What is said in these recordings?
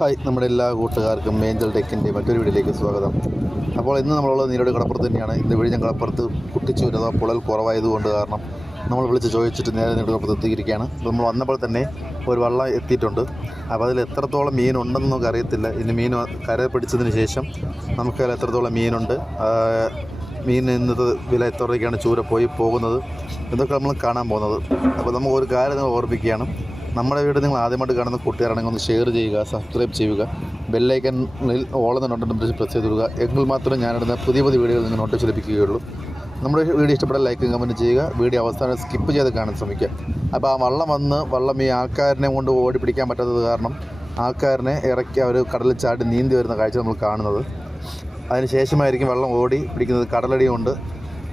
Hi നമ്മുടെ എല്ലാ കൂട്ടുകാർക്കും മേഞ്ചൽ ടെക്കിന്റെ മറ്റൊരു വീഡിയോയിലേക്ക് സ്വാഗതം. അപ്പോൾ ഇന്ന് നമ്മളുള്ളത് നീരോട് കടപ്പുറത്ത് തന്നെയാണ്. ഇന്ന് വിഴിഞ്ഞം കടപ്പുറത്ത് കുട്ടിച്ചൂര് അഥവാ പുഴൽ കുറവായതുകൊണ്ട് കാരണം നമ്മൾ വിളിച്ച് ചോദിച്ചിട്ട് നേരെ നീരോട് കടപ്പുറത്ത് എത്തിയിരിക്കുകയാണ്. അപ്പോൾ നമ്മൾ വന്നപ്പോൾ തന്നെ ഒരു വള്ളം എത്തിയിട്ടുണ്ട്. അപ്പോൾ അതിൽ എത്രത്തോളം മീനുണ്ടെന്ന് നമുക്ക് അറിയത്തില്ല. ഇനി മീൻ കര പിടിച്ചതിന് ശേഷം നമുക്ക് അതിൽ എത്രത്തോളം മീനുണ്ട് മീൻ ഇന്നത്തെ വില എത്ര രൂപയ്ക്കാണ് ചൂര പോയി പോകുന്നത് ഇതൊക്കെ നമ്മൾ കാണാൻ പോകുന്നത്. അപ്പോൾ നമുക്ക് ഒരു കാര്യം ഓർമ്മിക്കുകയാണ് നമ്മുടെ വീട് നിങ്ങൾ ആദ്യമായിട്ട് കാണുന്ന കൂട്ടുകാരാണെങ്കിൽ ഒന്ന് ഷെയർ ചെയ്യുക സബ്സ്ക്രൈബ് ചെയ്യുക ബെല്ലൈക്കനിൽ ഓളം നോട്ടിഫിക്കേഷൻ പ്രസ് ചെയ്ത് കൊടുക്കുക എങ്കിൽ മാത്രമേ ഞാനിടുന്ന പുതിയ പുതിയ വീഡിയോകൾ നിങ്ങൾ നോട്ടീസ് ലഭിക്കുകയുള്ളൂ. നമ്മുടെ വീഡിയോ ഇഷ്ടപ്പെട്ടാൽ ലൈക്കും കമന്റ് ചെയ്യുക. വീഡിയോ അവസാനം സ്കിപ്പ് ചെയ്ത് കാണാൻ ശ്രമിക്കുക. അപ്പോൾ ആ വള്ളം വന്ന് വള്ളം ഈ ആൾക്കാരനെ കൊണ്ട് ഓടി പിടിക്കാൻ പറ്റാത്തത് കാരണം ആൾക്കാരനെ ഇറക്കി അവർ കടലിൽ ചാടി നീന്തി വരുന്ന കാഴ്ച നമ്മൾ കാണുന്നത്. അതിന് ശേഷമായിരിക്കും വെള്ളം ഓടി പിടിക്കുന്നത്. കടലടിയുണ്ട്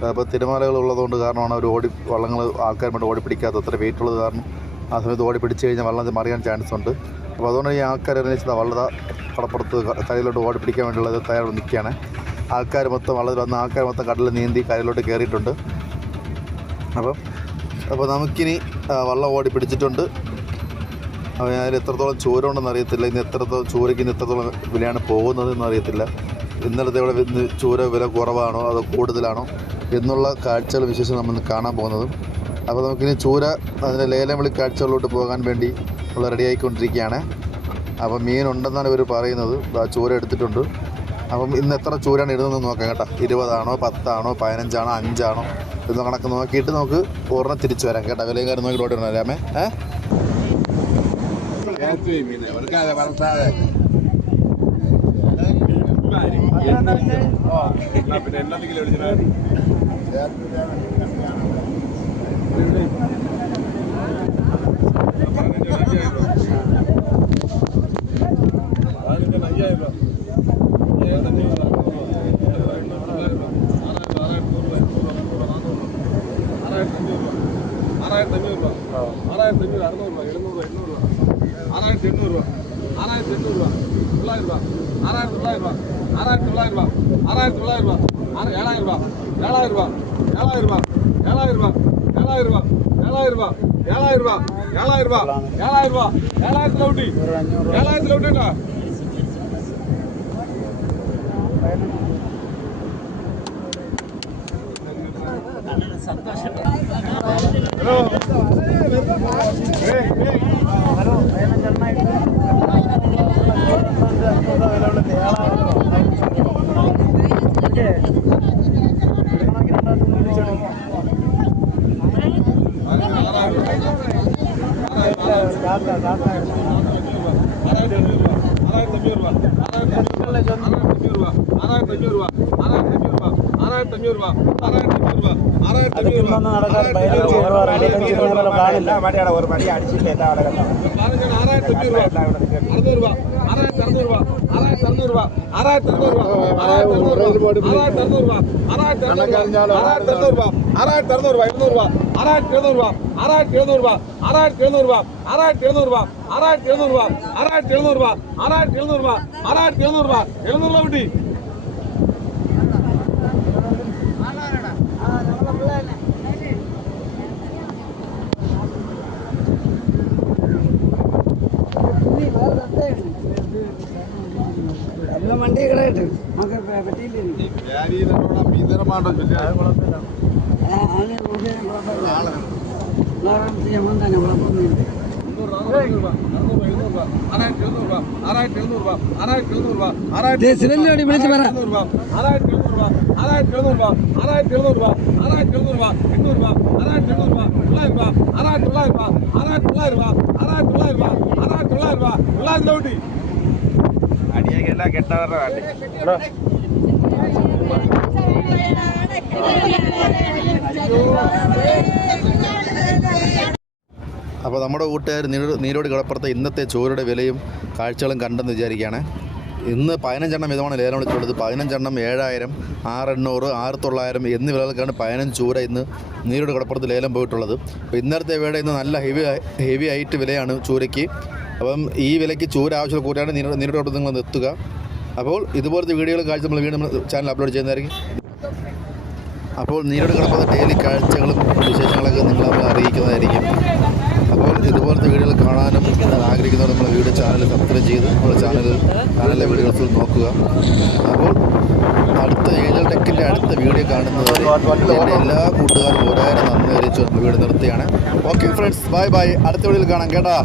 അപ്പോൾ തിരമാലകൾ ഉള്ളതുകൊണ്ട് കാരണമാണ് അവർ ഓടി വള്ളങ്ങൾ ആൾക്കാരുമായിട്ട് ഓടി പിടിക്കാത്തത് അത്ര വെയിറ്റുള്ളത് കാരണം ആ സമയത്ത് ഓടി പിടിച്ചു കഴിഞ്ഞാൽ വെള്ളം മറിയാൻ ചാൻസ് ഉണ്ട്. അപ്പോൾ അതുകൊണ്ട് ഈ ആൾക്കാർ അന്വേഷിച്ചത് വള്ളത കടപ്പുറത്ത് കരയിലോട്ട് ഓടി പിടിക്കാൻ വേണ്ടിയുള്ളത് തയ്യാറ് നിൽക്കുകയാണ്. ആൾക്കാർ മൊത്തം വള്ളത്തിൽ വന്ന ആൾക്കാർ മൊത്തം കടലിൽ നീന്തി കരയിലോട്ട് കയറിയിട്ടുണ്ട്. അപ്പം അപ്പോൾ നമുക്കിനി വള്ളം ഓടി പിടിച്ചിട്ടുണ്ട്. അപ്പോൾ അതിൽ എത്രത്തോളം ചൂര ഉണ്ടെന്ന് അറിയത്തില്ല. ഇന്ന് എത്രത്തോളം ചൂരയ്ക്ക് ഇന്ന് എത്രത്തോളം വിലയാണ് പോകുന്നത് എന്ന് അറിയത്തില്ല. ഇന്നലത്തെ ഇവിടെ ചൂര വില കുറവാണോ അതോ കൂടുതലാണോ എന്നുള്ള കാഴ്ചകൾ വിശേഷം നമ്മൾ കാണാൻ പോകുന്നത്. അപ്പോൾ നമുക്കിനി ചൂര അതിന്റെ ലേലം വിളി കാഴ്ചകളിലോട്ട് പോകാൻ വേണ്ടി ഉള്ള റെഡി ആയിക്കൊണ്ടിരിക്കുകയാണ്. അപ്പം മീനുണ്ടെന്നാണ് ഇവർ പറയുന്നത്. ആ ചൂര എടുത്തിട്ടുണ്ട്. അപ്പം ഇന്ന് എത്ര ചൂരാണ് ഇടുന്നതെന്ന് നോക്കാം കേട്ടോ. ഇരുപതാണോ പത്താണോ പതിനഞ്ചാണോ അഞ്ചാണോ? ഇത് കണക്ക് നോക്കിയിട്ട് നമുക്ക് ഒരെണ്ണം തിരിച്ചു വരാം കേട്ടോ. വിലയും കാര്യം നോക്കി ഓടി വരാമേ ഏഹ് പിന്നെ എന്തെങ്കിലും ஆறாயிரத்தி ஐநூறுரூவா ஆறாயிரத்தி ஐநூறு அறுநூறுவா எழுநூறுவா எண்ணூறுவா ஆறாயிரத்தி எண்ணூறுவா ஆறாயிரத்தி தொள்ளாயிரம் தொள்ளாயிரரூவா ஆறாயிரத்தி தொள்ளாயிரரூவா ஆறாயிரத்தி தொள்ளாயிரரூவா ஆறாயிரத்தி ஏழாயிரம் ரூபா ஏழாயிரம் ரூபா ஏழாயிரம் ரூபா ஏழாயிரம் ரூபாய் ஏழாயிரம் ரூபாய் ஏழாயிரம் ரூபாய் ஏழாயிரம் ரூபாய் ஏழாயிரம் ரூபாய் ஏழாயிரத்துல விட்டு ஏழாயிரத்துல விட்டுண்ணா சந்தோஷம் ஆறாயிரத்தி அஞ்சூறு ரூபா ஆறாயிரத்தி அஞ்சூறு ரூபா ஆறாயிரத்தி அஞ்சூறு ரூபா ஆறாயிரத்தி அஞ்சூறு ரூபா. அதுக்குள்ளൊന്നും നടക്കാൻ പതിനഞ്ച് ഇരുപത്തഞ്ച് ഇരുപത് പ്ലാനില്ല ഒരു മടി അടിച്ചില്ല എല്ലാ ஆறாயிரத்தி எழுநூறு ரூபா ஆறாயிரத்தி எழுநூறு ரூபா ஆறாயிரத்தி எழுநூறு ரூபா ஆறாயிரத்தி எழுநூறு ரூபா எழுநூறு ரூபா വണ്ടി കിടക്കട്ടെ നമുക്ക് പെട്ടിയില്ല തന്നെ കുഴപ്പമൊന്നുമില്ല சிவன்லோடி விழிச்சு வர ஆறாயிரத்தி எழுநூறுபா ஆறாயிரத்தி எழுநூறுபா ஆறாயிரத்தி எழுநூறுபா ஆறாயிரத்தி எழுநூறுபா எண்ணூறுபா ஆறாயிரத்தி எழுநூறுபா தொள்ளாயிரூபா ஆறாயிரத்தி தொள்ளாயிரூபா ஆறாயிரத்தி தொள்ளாயிரூபா ஆறாயிரத்தி தொள்ளாயிரூபா ஆறாயிரத்தி தொள்ளாயிரூபா தொள்ளாயிரத்தி லோடி അടിയൊക്കെ കെട്ടവരുടെ വേണ്ടി. അപ്പോൾ നമ്മുടെ കൂട്ടുകാർ നീരോ നീരോട് കിടപ്പുറത്തെ ഇന്നത്തെ ചോരയുടെ വിലയും കാഴ്ചകളും കണ്ടെന്ന് വിചാരിക്കുകയാണ്. ഇന്ന് പതിനഞ്ചെണ്ണം വിധമാണ് ലേലം വിളിച്ചുള്ളത് പതിനഞ്ചെണ്ണം ഏഴായിരം ആറെണ്ണൂറ് ആറ് തൊള്ളായിരം എന്നീ വിലകൾക്കാണ് പതിനഞ്ച് ചൂര ഇന്ന് നീരോട് കിടപ്പുറത്ത് ലേലം പോയിട്ടുള്ളത്. അപ്പോൾ ഇന്നലത്തെ വേട ഇന്ന് നല്ല ഹെവി ഹെവി ആയിട്ട് വിലയാണ് ചൂരയ്ക്ക്. അപ്പം ഈ വിലയ്ക്ക് ചൂര ആവശ്യമുള്ള നീരോട് കിടപ്പുറത്ത് നിങ്ങൾ നിർത്തുക അപ്പോൾ ഇതുപോലത്തെ വീഡിയോകൾ കാഴ്ച നമ്മൾ വീണ്ടും ചാനൽ അപ്ലോഡ് ചെയ്യുന്നതായിരിക്കും. അപ്പോൾ നീരോട് കിടക്കുന്ന ഡെയിലി കാഴ്ചകളും വിശേഷങ്ങളൊക്കെ നിങ്ങൾ നമ്മൾ അറിയിക്കുന്നതായിരിക്കും. അപ്പോൾ ഇതുപോലത്തെ വീഡിയോകൾ കാണാനും ആഗ്രഹിക്കുന്നവർ നമ്മുടെ വീഡിയോ ചാനൽ സബ്സ്ക്രൈബ് ചെയ്ത് നമ്മുടെ ചാനൽ ചാനലിലെ വീഡിയോസ് നോക്കുക. അപ്പോൾ അടുത്ത ഏഞ്ചൽ ടെക്കിന്റെ അടുത്ത വീഡിയോ കാണുന്നവരെ എല്ലാ കൂട്ടുകാരും ഒരായിരം നന്ദി അറിയിച്ചു നമ്മൾ വീട് നിർത്തുകയാണ്. ഓക്കെ ഫ്രണ്ട്സ് ബൈ ബൈ അടുത്ത വീഡിയോയിൽ കാണാം കേട്ടാ.